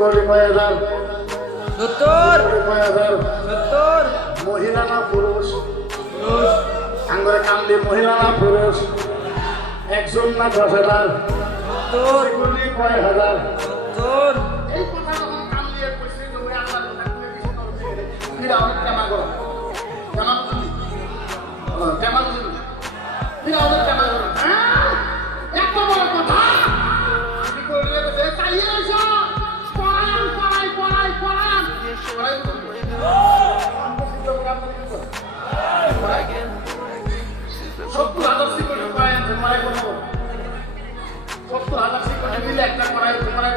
কোটি কয় হাজার সত্তর কয় হাজার সত্তর মহিলা না পুরুষ। আঙ্গরে কান্দি মহিলা না পুরুষ। একজন না দশ হাজার। সত্তর কোটি কয় হাজার। সত্তর এই কথা যখন কান দিয়ে কইছে যে কথা কিছু করবে। ফিরে কেমা করো কেমা একটা করাই করাই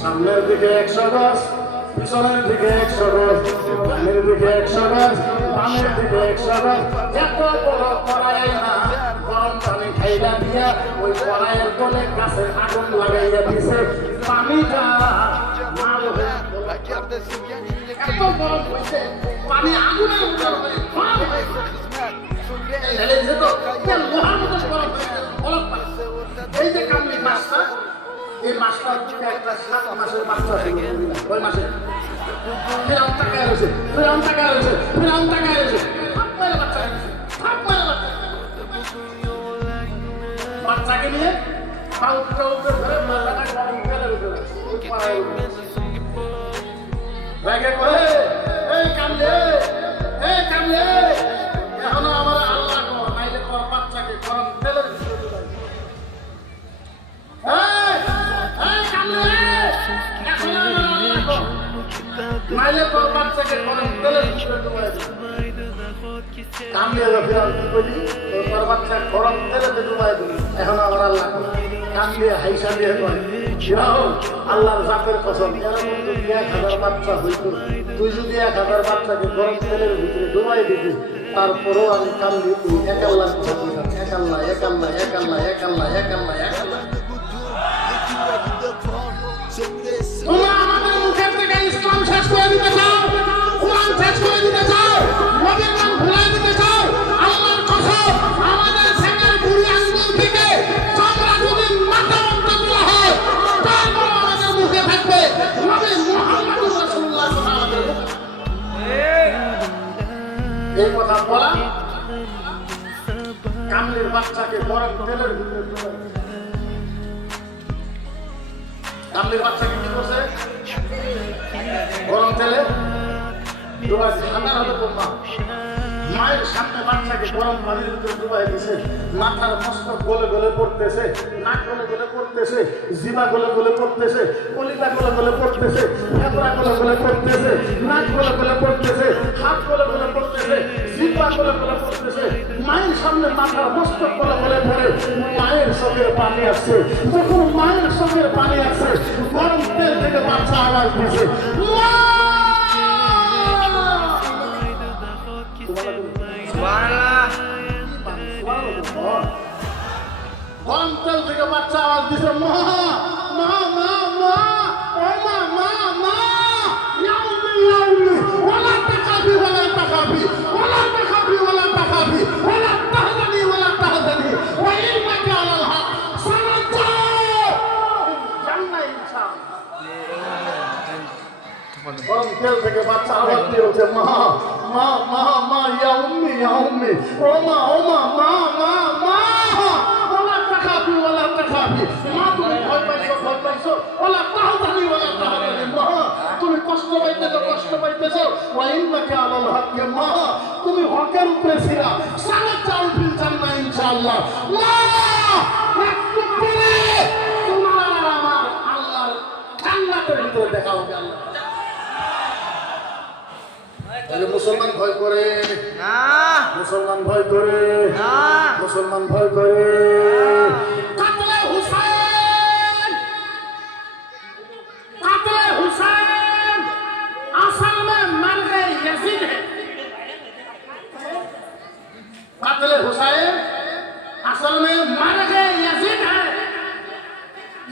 সামনের দিকে একশো গজ, পিছনের দিকে একশো গজ, ডানের দিকে একশো গজ, বামের দিকে একশো গজ। এত বড় কড়াই না গরম পানি খাইলা দিয়া ওই কড়াইয়ের কোলে গাছের আগুন লাগাইয়া দিছে। পানিটা গরম হয়েছে পানি আগুনের ঢেলে দিছে তো তেল লোহার মতো বরফ পানি। এই যে কামলি মাছটা, এই মাছটা একটা সাত মাসের বাচ্চা ওই মাসে? ফেরাম টাকায় রয়েছে ফেরাম টাকায় রয়েছে ফেরাম টাকায় রয়েছে। থাপ মারে বাচ্চা থাপ মারে বাচ্চা বাচ্চাকে নিয়ে পাউটা উপরে ধরে মাথাটা গরম উঠে। রেগে কয়ে, এই কামলে এই কামলে নাইলে তোর বাচ্চাকে গরম তেলের ভিতরে রফি ডুবাই কসম এরকম যদি এক হাজার বাচ্চা হইত। তুই যদি এক হাজার বাচ্চাকে গরম তেলের ভিতরে ডুবাই দিবি, তারপরেও আমি কামলি তুই এক আল্লাহ এক আল্লাহ এক আল্লাহ, এক এক এই কথা বলা, কামলির বাচ্চাকে গরম তেলের ভিতরে কামলির বাচ্চাকে কি করছে? গরম তেলে ঠান্ডা হাজার বোমা। মায়ের সামনে বাচ্চাকে গরম পানির ভিতরে ডুবাই দিছে, মাথার মস্তক গলে গলে পড়তেছে, নাক গলে গলে পড়তেছে জিবা গলে গলে পড়তেছে কলিতা গলে গলে পড়তেছে ফেতরা গলে গলে পড়তেছে, নাক গলে গলে পড়তেছে, হাত গলে গলে পড়তেছে জিবা গলে গলে পড়তেছে, মায়ের সামনে মাথার মস্তক গলে গলে পড়ে, মায়ের চোখের পানি আসছে, যখন মায়ের চোখের পানি আসছে, গরম তেল থেকে বাচ্চা আওয়াজ দিছে, মা! তেল থেকে বাচ্চা আওয়াজ দিছে মা তেল থেকে বাচ্চা আওয়াজ দিয়ে উঠে মা মা মা মা ইয়া উম্মি ইয়া উম্মি ও মা ও মা মা মা মা ওলা তাকাবি ওলা তাকাবি মা তুমি ভয় পাইছো ভয় পাইছো ওলা তাহজানি ওলা তাহজানি মা তুমি কষ্ট পাইতেছো কষ্ট পাইতেছো ওয়া ইন্নাকা আলাল হক মা তুমি হকের উপরে ছিলা সালাত চাল ফিল জান্নাহ ইনশাআল্লাহ মা একটু পরে তোমার আমার আল্লাহর জান্নাতের ভিতরে দেখা হবে আল্লাহ তাহলে মুসলমান ভয় করে না মুসলমান ভয় করে না মুসলমান ভয় করে কাতলে হুসাইন কাতলে হুসাইন असल में मर गए यजीद है कातले हुसैन असल में मर गए यजीद है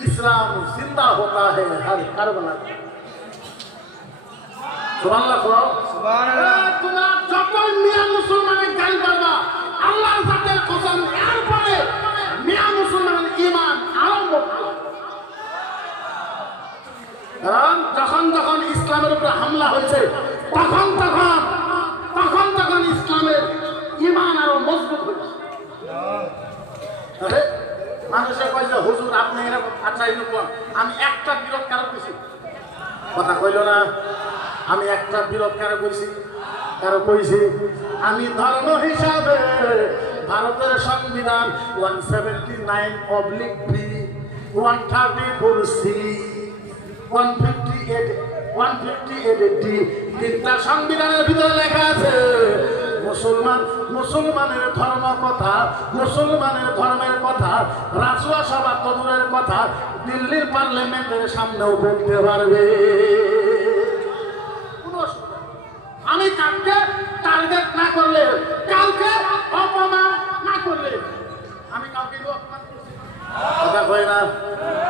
इस्लाम जिंदा होता है हर करबला সুবহানাল্লাহ পড়াও সুবহানাল্লাহ। তোমরা যতই মিয়া মুসলমানের গান করবা আল্লাহর জাতের কসম এরপরে মিয়া মুসলমানের ইমান আরম্ভ করো। কারণ যখন যখন ইসলামের উপরে হামলা হয়েছে তখন তখন তখন তখন ইসলামের ইমান আরও মজবুত হয়েছে। মানুষে কয় যে হুজুর আপনি এরকম আচ্ছা এরকম আমি একটা বিরোধ কারও কইছি কথা কইল না। আমি একটা বিরোধ কারও কইছি কারও কইছি আমি ধর্ম হিসাবে ভারতের সংবিধান one seventy nine oblique B one thirty four C one fifty eight one fifty eight D তিনটা সংবিধানের ভিতরে লেখা আছে, মুসলমান, মুসলমানের ধর্ম কথা, মুসলমানের ধর্মের কথা, রাজুয়া সভা তদুরের কথা, দিল্লির পার্লামেন্টের সামনেও বলতে পারবে কোনো অসুবিধা নেই। আমি কাউকে টার্গেট না করলে কাউকে অপমান না করলে আমি কাউকে অপমান করছি? কথা কয় না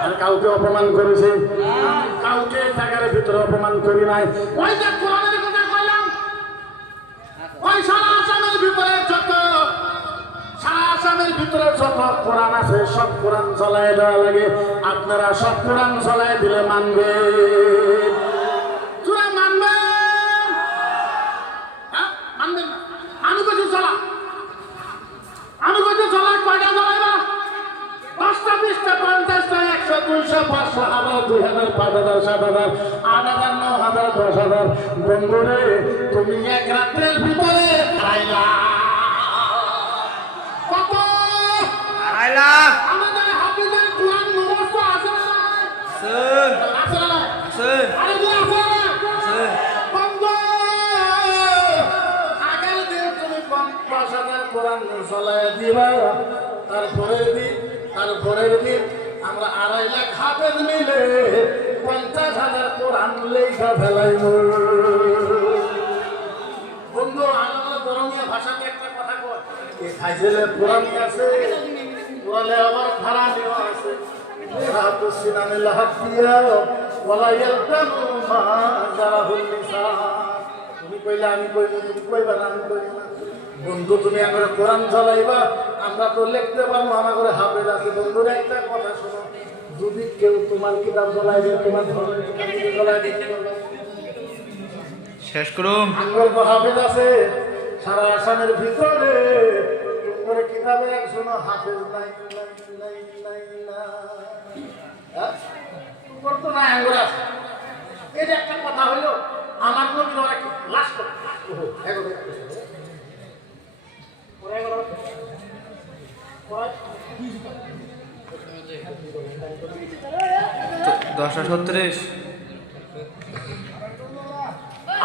আমি কাউকে অপমান করেছি। কাউকে জায়গার ভিতরে অপমান করি নাই। ওই যে কোরআনের কথা কইলাম ওই সারা আসামের ভিতরে যত সারা আসামের ভিতরে যত কোরআন আছে সব কোরআন চলাই দেওয়া লাগে। আপনারা সব কোরআন চলাই দিলে মানবে। কোরআন চলাই দিবা। তারপরের দিন তারপরের দিন আমরা আড়াই লাখ হাফেজ মিলে পঞ্চাশ হাজার কোরআন লেখা ফেলাইব। বন্ধু আমার ধর্মীয় ভাষাতে একটা কথা কয়, এ খাইছিলে কোরআনই আছে বলে আবার ভাড়া নেওয়া আছে। রাত সিনানে লাহাত দিয়া, ওয়ালা ইয়ালতামু মা জারাহুল নিসান তুমি কইলে আমি কইব, তুমি কইবা না, আমি কইব না। বন্ধু তুমি আমার কোরআন চালাইবা আমরা তো লিখতে পারব আমার করে হাফেজ আছে। বন্ধুরা একটা কথা শোনো যদি কেউ তোমার কিতাব চলাইবে তোমার দিতে পারবে শেষ করুন। আঙ্গল হাফেজ আছে সারা আসামের ভিতরে। করে কিতাবে একজন হাফেজ নাই নাই নাই নাই না হ্যাঁ? করতো না আঙ্গুল আছে। যে একটা কথা হইল আমার নবীর ওরা কি লাস্ট এগোবে পরে এগোলো পরে দশটা ছত্রিশ।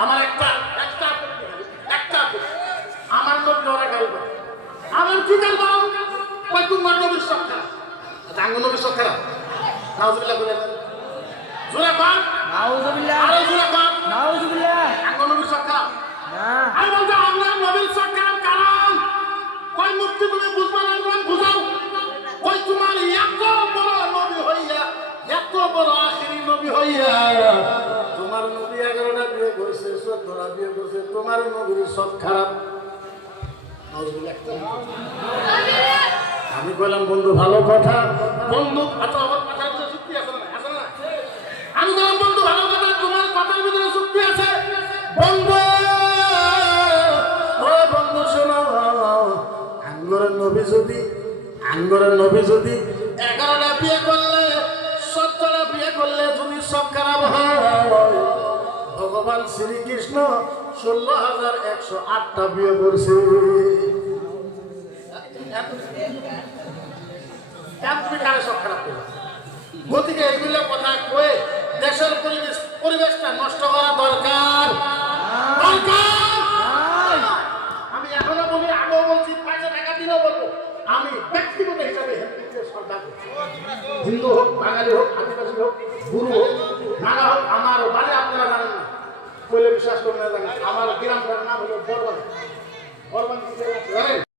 আমার একটা। আমার কি গাইব কই তোমার নবীর সব খারাপ আচ্ছা আঙ্গ নবীর সব খারাপ নাউজুবিল্লাহ করে জোরে পান নাউজুবিল্লাহ। আরও জোরে পান নাউজুবিল্লাহ। আঙ্গ নবীর সব না। আমি আমরা নবীর সব কারণ? কই মুক্তি তুমি বুঝবা না বুঝাও এত বড় আখিরি নবী হইয়া। তোমার নবী এগারোটা বিয়ে করছে চোদ্দটা বিয়ে করছে তোমার নবীর সব খারাপ। আমি কইলাম বন্ধু ভালো কথা। বন্ধু আচ্ছা আমার কথার ভিতরে যুক্তি আছে না আছে না আমি বললাম বন্ধু ভালো কথা তোমার কথার ভিতরে যুক্তি আছে। বন্ধু বন্ধু শোনো আঙ্গরের নবী যদি আঙ্গরের নবী যদি এগারোটা বিয়ে করলে ভগবান শ্রীকৃষ্ণ ষোলো হাজার একশো আটটা বিয়ে করছে। কেন তুমি কারে সব খারাপ করবে গতিকে এগুলো কথা কয়ে দেশের পরিবেশ পরিবেশটা নষ্ট করা দরকার। দরকার! আমি এখনও বলি আগেও বলছি পাঁচশো টাকা দিলেও বলব। আমি ব্যক্তিগত হিসাবে হিন্দু হোক বাঙালি হোক আদিবাসী হোক গুরু হোক নাগা হোক আমার বাড়ি আপনারা জানেন না। কইলে বিশ্বাস করবেন আমার গ্রামটার নাম হলো বরবান বরবান